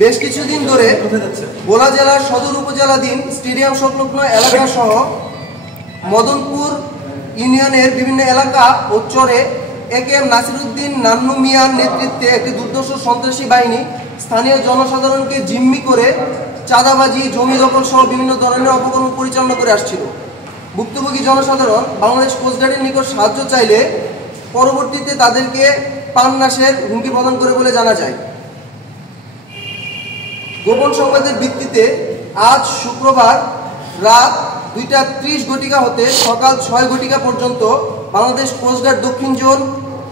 বেশ কিছুদিন ধরে ভোলা জেলার সদর উপজেলাধীন স্টেডিয়াম সংলগ্ন এলাকা সহ মদনপুর ইউনিয়নের বিভিন্ন এলাকা ও চরে একেএম নাসিরউদ্দিন নান্নু মিয়ার নেতৃত্বে একটি দুর্ধর্ষ সন্ত্রাসী বাহিনী স্থানীয় জনসাধারণকে জিম্মি করে চাঁদাবাজি, জমি দখল সহ বিভিন্ন ধরনের অপকর্ম পরিচালনা করে আসছিল। ভুক্তভোগী জনসাধারণ বাংলাদেশ কোস্টগার্ডের নিকট সাহায্য চাইলে পরবর্তীতে তাদেরকে প্রাণনাশের হুমকি প্রদান করে বলে জানা যায়। গোপন সংবাদের ভিত্তিতে আজ শুক্রবার রাত 2:30 হতে সকাল 6 পর্যন্ত বাংলাদেশ কোস্টগার্ড দক্ষিণ জোন,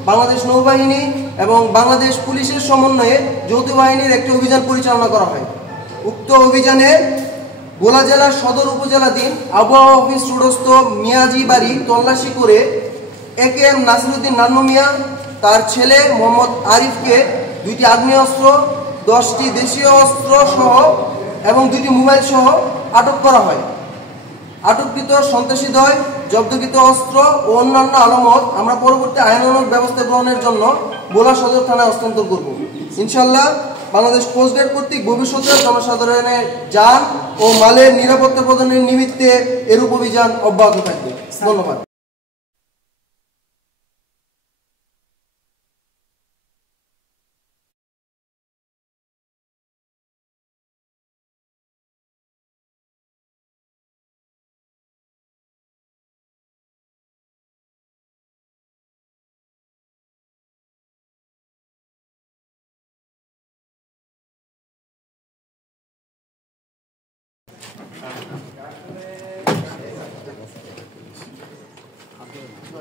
বাংলাদেশ নৌবাহিনী এবং বাংলাদেশ পুলিশের সমন্বয়ে যৌথ বাহিনীর একটি অভিযান পরিচালনা করা হয়। উক্ত অভিযানে ভোলা জেলার সদর উপজেলাধীন আবহাওয়া অফিস রোডস্থ মিয়াজি বাড়ি তল্লাশি করে একেএম নাসিরউদ্দিন নান্নু মিয়া, তার ছেলে মোহাম্মদ আরিফকে 2টি আগ্নেয়াস্ত্র, 10টি দেশীয় অস্ত্র সহ এবং 2টি মোবাইল সহ আটক করা হয়। আটককৃত সন্ত্রাসীদ্বয়, জব্দকৃত অস্ত্র ও অন্যান্য আলামত আমরা পরবর্তী আইনানুগ ব্যবস্থা গ্রহণের জন্য ভোলা সদর থানায় হস্তান্তর করব। ইনশাআল্লাহ বাংলাদেশ কোস্টগার্ড কর্তৃক ভবিষ্যতে জনসাধারণের যান ও মালের নিরাপত্তা প্রদানের নিমিত্তে এরূপ অভিযান অব্যাহত থাকবে। ধন্যবাদ।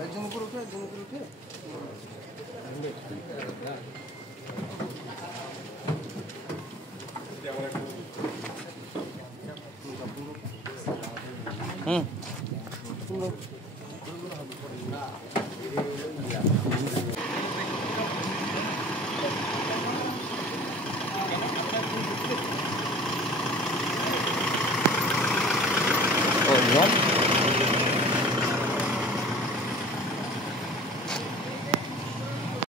একজন উপর উঠে একজন উপর উঠে Oh,